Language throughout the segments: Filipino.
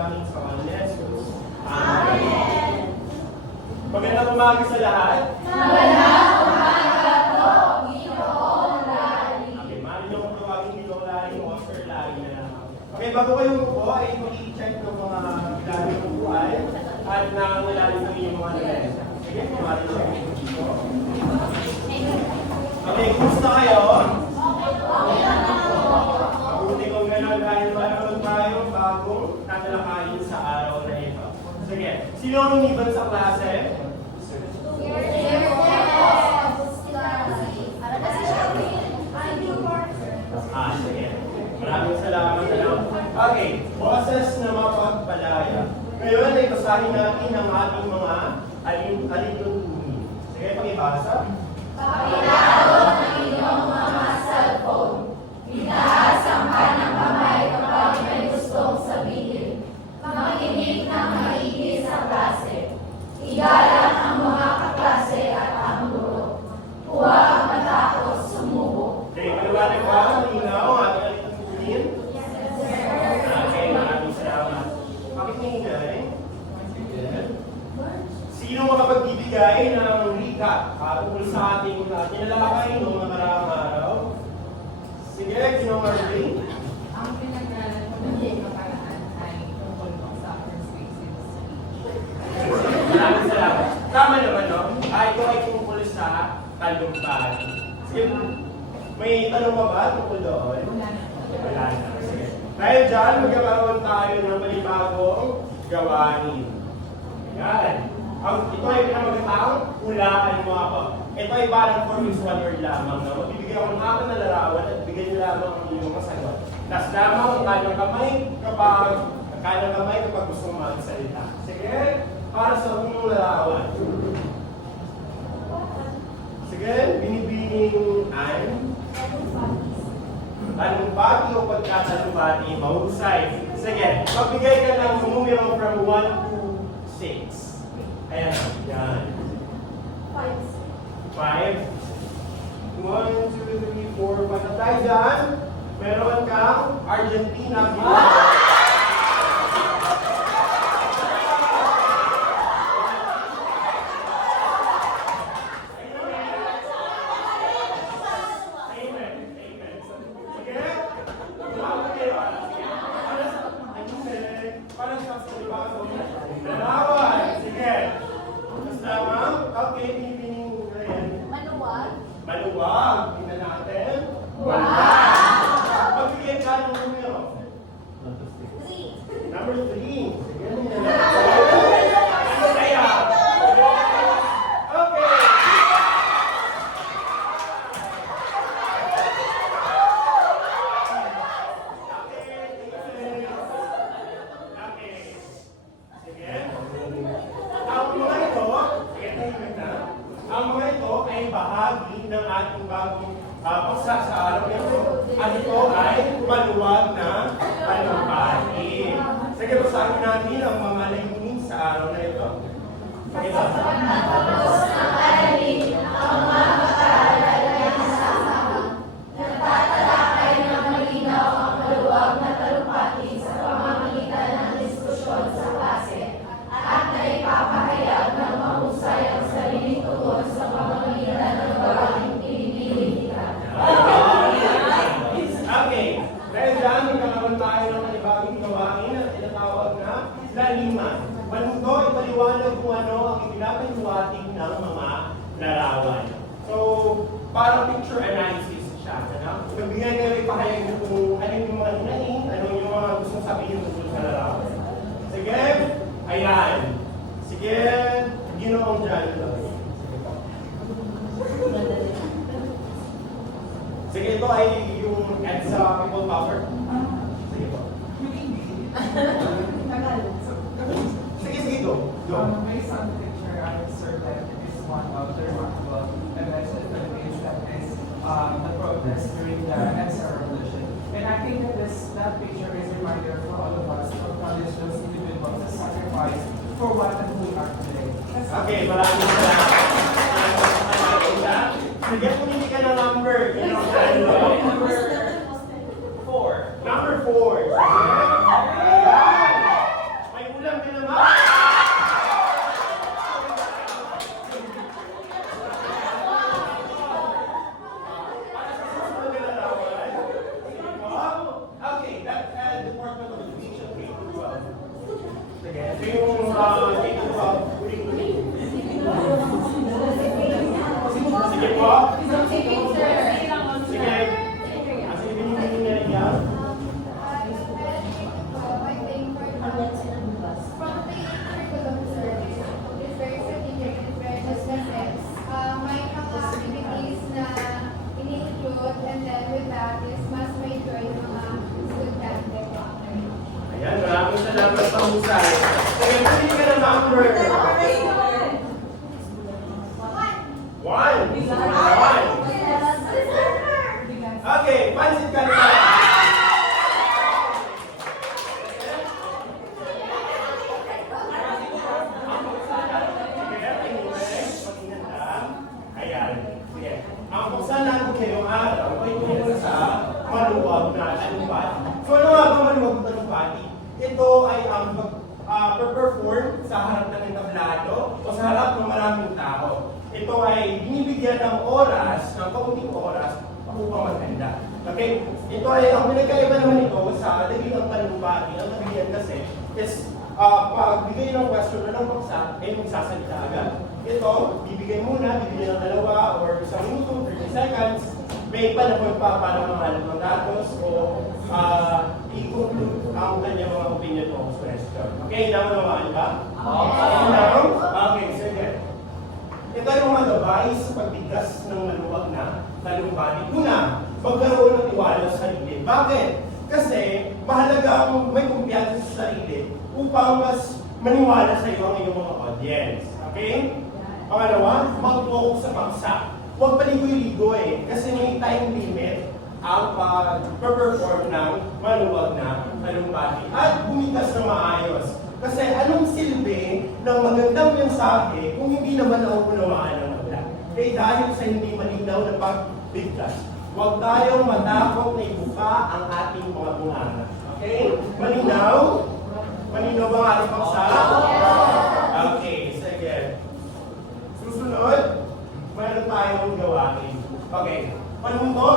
manalangin sa mga Jesus. Amen. Magandang umaga sa lahat. Magandang umaga po, Ginoong Lali. Okay, mali nyo kung tawagin Ginoong Lali o Sir Lali na lang. Okay, bago kayo po ay mag-i-check ng mga ilalim ng buhay at nangangilalim ng inyong mga nalesa. Sige, mali nyo. Okay, kumusta kayo? Mabuti kong gano'n dahil manonood tayo bagong tatalakayin sa araw na ito. Sige, sino ang umiban sa klase? Sige. Maraming salamat. Okay, boses na mapagpalaya. Ngayon ay basahin natin ang ating mga alituntunin. Sige, pakibasa. Pakilawon ang inyong mga cellphone. Itaasang ka ng kamay kapag may gustong sabihin. Makinig ng maigi sa klase. Igalang ang mga kaklase at ang guro. Huwag matakot sumubo. Okay, maliwanag ba? Malinaw ang ating alituntunin? Okay, maraming salamat. Pakinggan. Sino makapagbibigay ng recap tungkol sa ating tinalakay noong nakaraang araw? Sige, Ginong Marvin. Ang pinag-aralan ko ng kaparaan ay tungkol po sa persuasive speech. Maraming salamat. Tama naman, no? Ito ay tungkol sa talumpati. Sige, may tanong pa ba tungkol doon? Wala na. Sige. Dahil dyan, magkakaroon tayo ng malibagong gawain. Ayan. Ito ay pinamagataang hulaan mo ako. Ito ay parang for which one word lamang. No? Magbibigay ako ng apat na larawan at bigay niyo lamang ang iyong masagot. Last lamang ang kanyang kamay kapag gusto mo magsalita. Sige, para sa unang larawan. Sige, binibining an. Talumpati o pagkatalumpati, mahusay. Sige, magbigay ka ng numero from 1 to 6. Ayan, yan. 5. 1, 2, 3, 4, 5. At tayo dyan, meron kang Argentina. Maluwag. Tingnan natin. Magbigay ka ng numero. Number 3. Sige, tingnan natin. Ano kaya? Okay. Okay. Sige. Ang mga ito, ang mga ito ay bahagi ng ating bagong paksa sa araw nito. At ito ay maluwag na talumpati. Sige, basahin natin ang mga layunin sa araw na ito. Pagkatapos ng aralin, ang mga mag-aaral ay nasasama. Nagtatalakay ng malinaw ang maluwag na talumpati sa pamamagitan ng diskusyon sa klase at naipapahayag ng mahusay ang sariling tugon sa pamamagitan ng gawaing pinipili nila. Okay. Dahil dyan, magkakaroon tayo ng panibagong gawain at tinatawag na laliman. Manuto, ipaliwanag kung ano ang ipinapahiwatig ng mga larawan. So, parang picture analysis siya. Nagbigay kayo ipahayag nyo kung ano yung mga hinahin, ano yung mga gusto sabihin tungkol sa larawan. Sige, ayan. Sige, Ginoong John. Sige, ito ay yung EDSA people power. Sige po. Sige, go. Based on the picture, I observed that it is one of the remarkable events in the Philippines, that is the protest during the EDSA revolution. And I think that that picture is a reminder for all of us to acknowledge those individuals who sacrificed for what and who we are today. Okay, maraming salamat. Sige, pumili ka ng number. Number 4. Number 4. Ayan. Dito po. Uling-uling. Sige po. Sige. Sige, binibili niya rin yan. May mga activities na ini-include, and then with that is mas may joy ng mga estudyante po. Ayan, maraming salamat sa husay. Sige, pili ka ng number. One. One. Okay, pansit ka na. Ayan. Sige. Ang buksan natin ngayong araw ay tungkol sa maluwag na talumpati. So ano nga ba maluwag na talumpati? Ito ay ang perform sa harap ng entablado o sa harap ng maraming tao. Ito ay binibigyan ng oras, ng kaunting oras, upang maganda. Okay? Ito ay, ang pinagkaiba naman ito sa daging ang talumpati, ang nabigyan kasi is pagbigay ng question na ng paksa, ay magsasalita agad. Ito, bibigay muna, bibigyan ng dalawa or isang minuto, 30 seconds, may panahon pa para mahanap ng datos o i-conclude ang kanyang mga opinion o question. Okay, naman ba? Okay, sige. Ito ay mga gabay sa pagbigkas ng maluwag na talumpati. Una, magkaroon ng tiwala sa sarili. Bakit? Kasi mahalaga ang may kumpiyansa sa sarili upang mas maniwala sa iyo ang iyong mga audience. Okay? Pangalawa, mag-focus sa paksa. Huwag paligoy-ligoy kasi may time limit ang pag-perform ng maluwag na talumpati. At bumigas na maayos. Kasi anong silbi ng magandang mensahe kung hindi naman nauunawaan ng magla? Kaya dahil sa hindi malinaw na pagbigkas, huwag tayong matakot na ibuka ang ating mga bunganga. Okay? Malinaw? Malinaw ba ang ating paksa? Okay, sige. Susunod, mayroon tayong gawain. Okay, panahon to,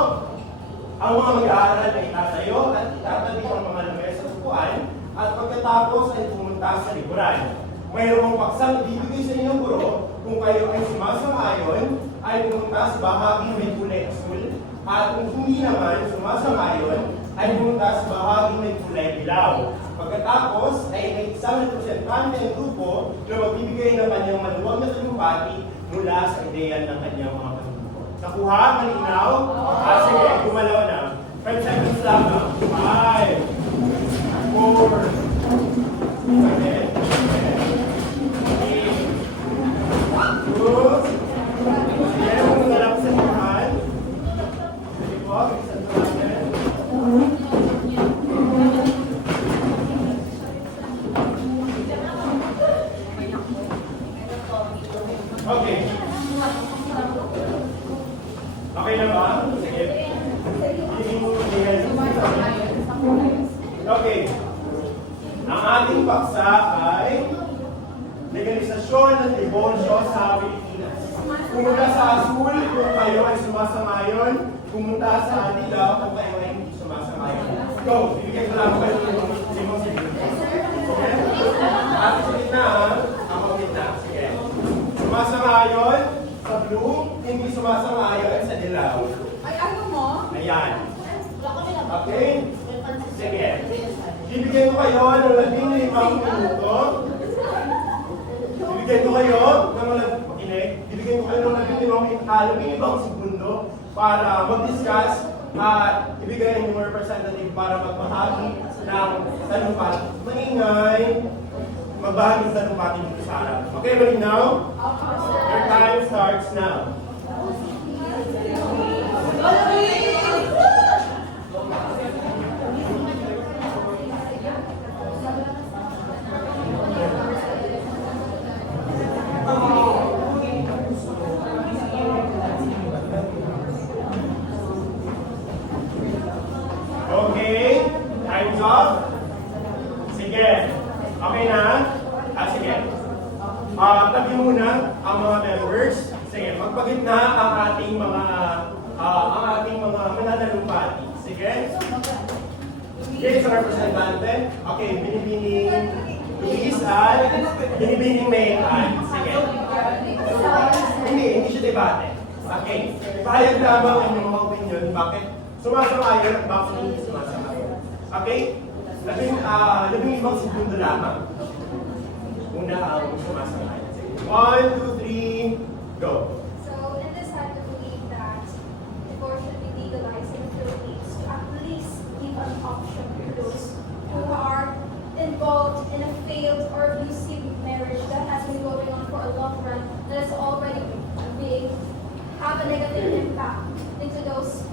ang mga mag-aaral ay itatayo at itatabi ang mga lamesa sa upuan at pagkatapos ay pumunta sa likuran. Mayroong paksang ibibigay sa inyong guro kung kayo ay sumasang-ayon ay pumunta sa bahaging may kulay asul at kung hindi naman sumasang-ayon ay pumunta sa bahaging may kulay dilaw. Pagkatapos ay may isang representante ng grupo na magbibigay ng kanyang maluwag na talumpati mula sa ideya ng kanyang mga pagrupo. Nakuha? Malinaw? Sige, gumalaw na. 5 seconds lang. 5, 4, 7, 8, 2, sige, pumunta sa tuhan. Sige po, sa tuhan. Okay. Okay na ba? Sige. Okay. Ang ating paksa ay legalisasyon ng diborsyo sa Pilipinas. Pumunta sa asul kung kayo ay sumasamayon, pumunta sa dilaw kung kayo ay hindi sumasamayon. Go! Bibigyan ko lang kayo ng limang segundo. Okay? At sa gitna, ako gitna. Sige. Sumasamayon sa blue, hindi sumasamayon sa dilaw. Ay, ano mo? Ayan. Okay? Sige. Bibigyan ko kayo ng 15 minuto. Bibigyan ko kayo ng 15 segundo para mag-discuss at ibigay ng mga representative para magbahagi ng talumpati. Maningay, magbahagi ng talumpati dito sa harap. Okay, malinaw? Your time starts now. Okay, time's up. Sige. Okay na? Sige. Tabi muna ang mga members. Sige, magpagitna ang ating mga mananalumpati. Sige? Sige, sa representante. Okay, binibining Iisan, binibining metan. Sige. Hindi siya debate. Okay. Pahayag lamang ang inyong mga opinion. Bakit sumasamayon at bakit hindi sumasamayon. Okay? Labing ibang segundo lamang. Una ang sumasamayon. Sige. 1, 2, 3, go. So, in this I believe that divorce should be legalized in the Philippines to at least give an option to those who are involved in a failed or abusive marriage that has been going on for a long run, that is already being have a negative impact into those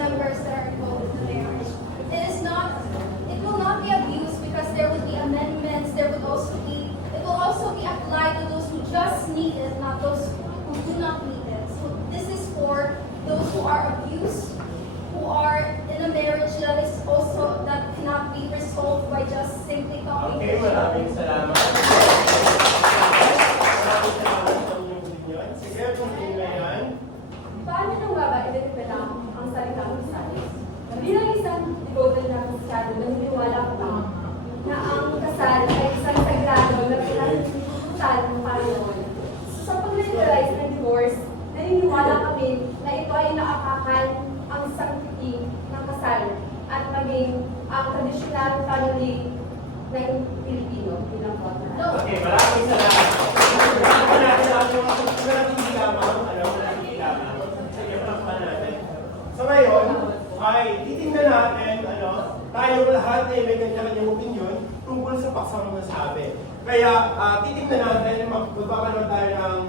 members that are involved in the marriage. It will not be abused because there will be amendments, it will also be applied to those who just need it, not those who do not need it. So this is for those who are abused, who are in a marriage that cannot be resolved by just simply talking Okay, to each other. maraming salamat. Maraming salamat sa inyong opinion. Sige, continue na yan. Paano nyo nga ba i-determine ang salitang Visayas? Bilang isang devoted na Kristiyano, naniniwala ko na ang kasal ay isang sagrado na pinag-iputan ng Panginoon. So, sa pag-legalize ng divorce, naniniwala kami na ito ay naakakan ang sanctity ng kasal at maging ang traditional family ng Pilipino bilang kontra. Okay, maraming salamat. Palakpan natin ang mga hindi lamang. Sige, palakpan natin. So ngayon, ay titingnan natin, tayo lahat ay may kanya-kanyang opinion tungkol sa paksang nasabi. Kaya titingnan natin, magpapanood tayo ng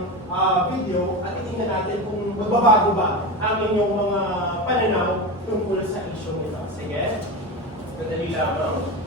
video at titingnan natin kung magbabago ba ang inyong mga pananaw tungkol sa issue nito. Sige, madali lamang.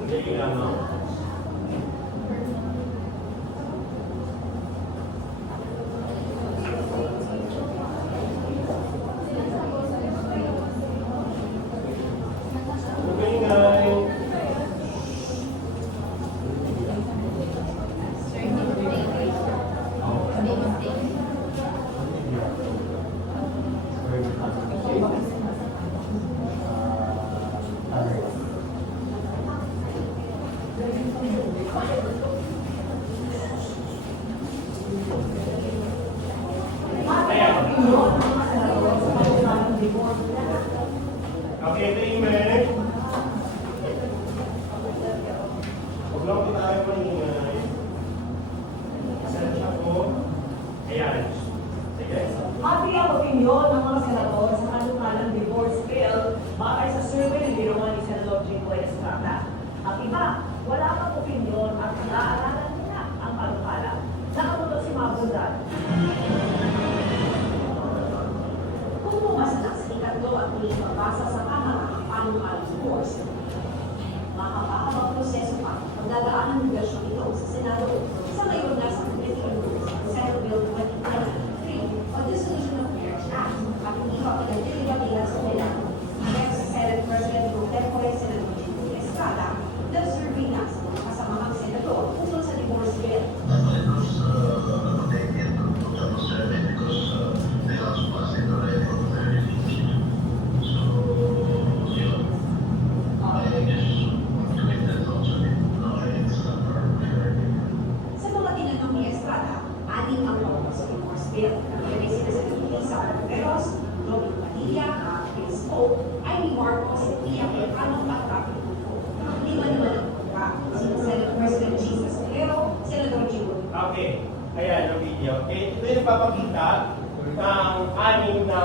Madali lamang. Okay, 3 minutes. Huwag lang po tayo maningay. Pasensya po. Ayan. Sige. Happy ang opinyon ng mga senador sa kanukalang divorce bill batay sa survey ng ginawa ni Senador Jingo Estrada. Ang iba, wala pang opinyon at naaaralan nila ang panukala. Nakapunto si Mabundan. Kung pumasnak sa ikatlo at muling magbasa sa Kamara ang panukalang divorce, makapahabang proseso pa ang dadaan ng versyon ito sa Senado sa ngayon nasa Committee on Rules, Senate Bill 2023 on Dissolution of Marriage Act at hindi pa pinagdiliwatigan sa Senado. Ayon sa Senate President Pro Tempore Senador Jingo Estrada, nag-survey na sa mga kasamahang senador tungkol sa divorce bill. Sa mga tinanong ni Estrada, anim ang boto sa divorce bill. Yan ay sinasabi ni Lisa Arteros, Robin Padilla, Chris Pope, Amy Marcos, Tia Quintano at Rafi Tulfo. Lima naman ang kontra, sina Senate President Jesus Calero, Senador Jingo. Okay. Ayan ang video. Okay. Ito yung nagpapakita ng anim na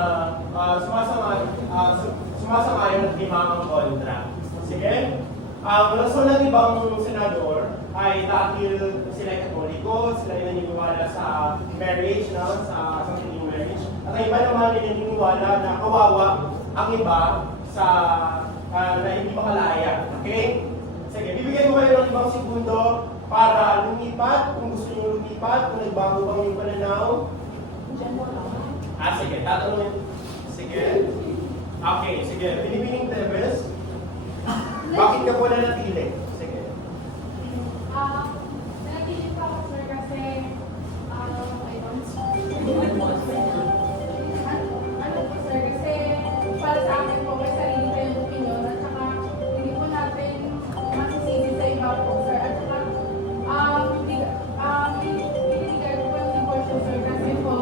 sumasamayon at limang ang kontra. Sige. Ang rason ng ibang senador ay dahil sila ay katoliko, sila ay naniniwala sa marriage, sa sangkiling marriage. At ang iba naman ay naniniwala na kawawa ang iba sa na hindi makalaya. Okay? Sige, bibigyan ko kayo ng ibang segundo para lumipat, kung gusto nyo lumipat, kung nagbago bang yung pananaw. Sige, tatanungin. Sige. Okay, sige. Binibining Tebes. Bakit ka po nanatili? Sige. Nag-isip ako, sir, kasi, I don't ano po, sir, kasi para sa akin po, may sarili kayong opinion, at saka hindi po natin masisisi sa iba po, sir. At saka, binibigay ko po yung portion, sir, kasi po,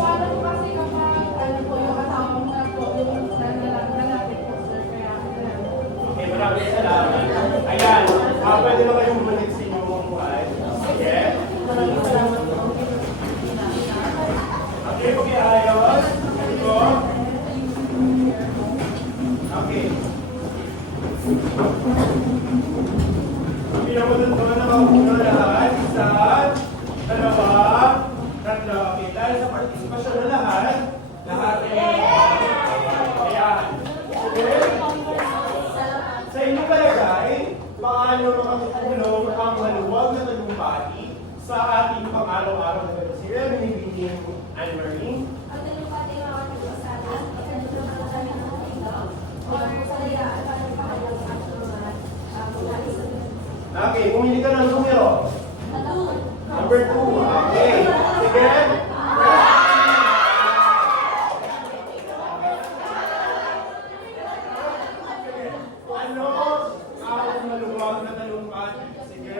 paano po kasi kapag, ano po, yung asawa mo na po, yung nalapit po, sir, kaya, Okay, maraming salamat. Ayan, pwede na kayong bumalik sa inyong upuan. Sige. Okay, okay, ayos. Ito. Okay. Pinamunod ko na makakuna lahat. Isa, dalawa, tatlo. Okay, dahil sa partisipasyon na lahat ay ayan. Okay? Sa inyong palagay, paano makakatulong ang maluwag na talumpati sa ating pang-araw-araw na ito? Sila, binibining Anne-Marie. Ang talumpati ng mga nagpasala, pagkalulang ang kami ng ito, or kalayaan para pakalang at mga Okay, pumili ka ng numero. Number 2. Okay. Sige. Ano ang maluwag na talumpati? Sige.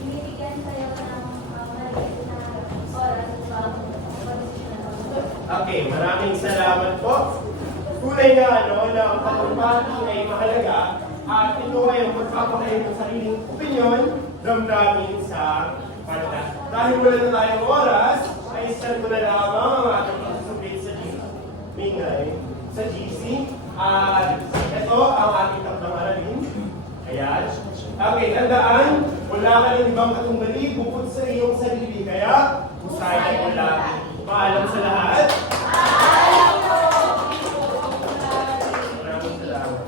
Binibigyan kayo ng maliit na oras para Okay, maraming salamat po. Kulay nga na ang talumpati ay mahalaga at ito ay ang magpapakayo ng sariling opinyon, damdamin sa kanila. Dahil wala na tayong oras, ay start ko na lamang ang ating pagsusubit sa sa GC. At ito ang ating takdang aralin. Ayan. Okay, tandaan, wala ka ng ibang katumbali bukod sa iyong sarili. Kaya, usahin mo lagi. Paalam sa lahat. Maraming salamat.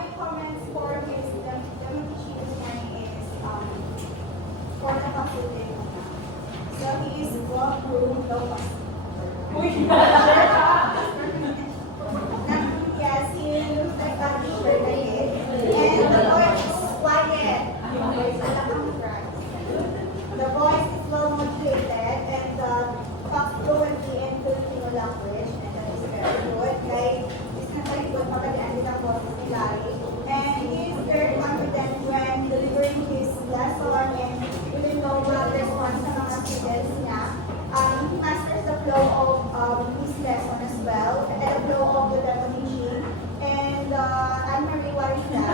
my comments for his demonstration this morning is for the consulting. So he is well-groomed, yes, he looks like that t-shirt I did. And the voice is quiet. The voice is well modulated and talks fluently in Filipino language, and that is very good. Like, he's not very good pagkadaan din ang boses ni Larry. And he is very confident when delivering his lesson and even though response sa mga students niya. He masters the flow of his lesson as well, and the flow of the definition. And Anne-Marie Warita,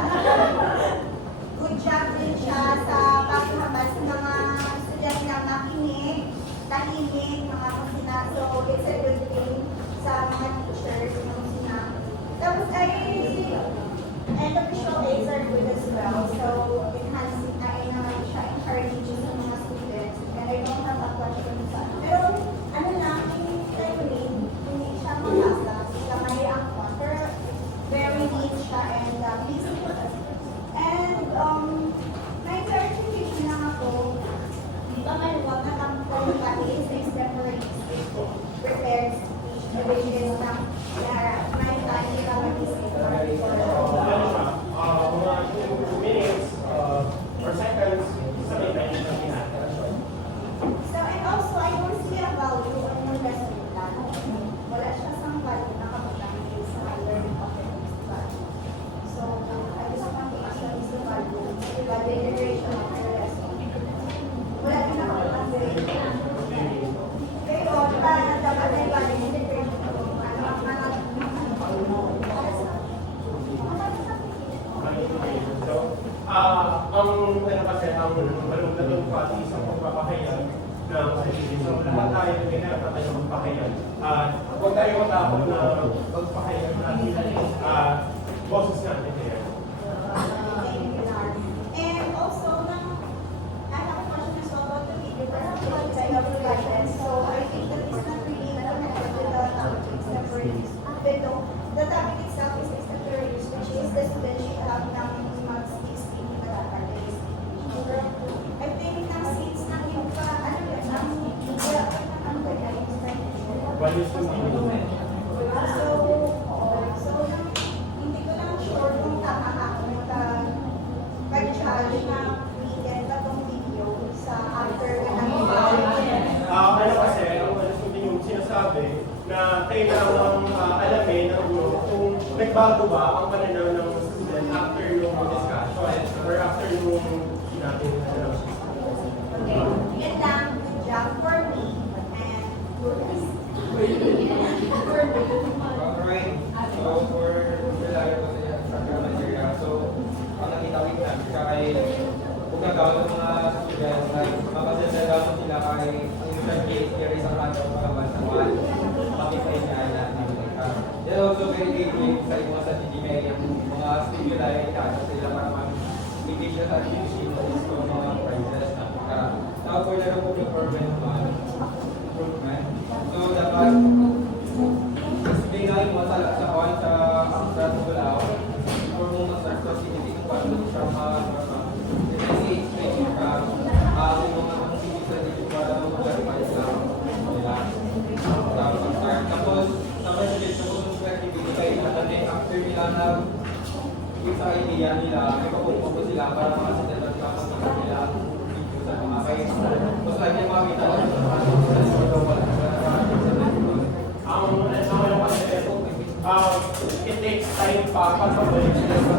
good job din siya sa paghahabas ng mga estudyante na makinig, tahimik, mga kusina. So, it's a good thing sa mga teachers, mga kusina. Tapos ay, and the visual aids are good as well. So, enhancing ay naman siya, encouraging sa mga students. And I don't have a question sa pero, ano lang, hindi siya malasa. Kamay ang pero very neat siya and pleasing for us. And, may clarification lang ako. Di ba maluwag na talumpati sa extemporary speech ko? Prepared speech, which is may time na mag-isip Ano siya? Mga 2 minutes or seconds, isa may time na ginagawa. So, and also, I don't see a value on your lesson plan. Wala siya sa value na kapag sa learning of the So, I just want to ask what is the value of the integration of your lesson. Wala din ako pero, dapat na iba yung integration ko. Ang kasi ang malungkot pati sa pagpapahayag ng sarili. So lahat tayo ay nakatayo Huwag tayo matakot na magpakailan natin boses natin here. Thank you, Nar. And also, I have a question as well about the video, perhaps about the guidance. So I think that it's not really connected to the topic extemporary use. Pero the topic itself is extemporary use, which is the studentship ng mga 16 na dapat. I think since yung pa, ano yun, ang guidance, right? Values to be So, hindi ko lang sure kung tama ako pag-judge na weekend na tong video sa after na ano kasi, ang ano yung sinasabi na kailangang alamin ng group kung nagbago ba ang pananaw ng student after yung discussion or after yung sinabi nila. Okay. Yan lang, good job for me. And Alright, so for dalaga ko sa material, so ang nakita-kita namin siya kay kung nagawin ng mga students, like mapasasagawa sila kay ang usual case, carry sa kanto para bansawan, makikita niya ay lahat ng mga. Then also very engaging sa mga sa CGMA, mga stimuli itaas sila para mag-ibig siya sa activity ng mga prizes na para. Now for the improvement naman, so dapat bigay mo sa kawan sa ang Bulao or mo sa specific part sa mga kasi explain ka ang mga activities dito para mag-verify sa nila. Tapos sa message ko sa activity kay natin after nila na yung sa idea nila may papupo sila para makasita at makasita nila sa mga kay mas lagi makita sa Ang ano kasi, it takes time pa pag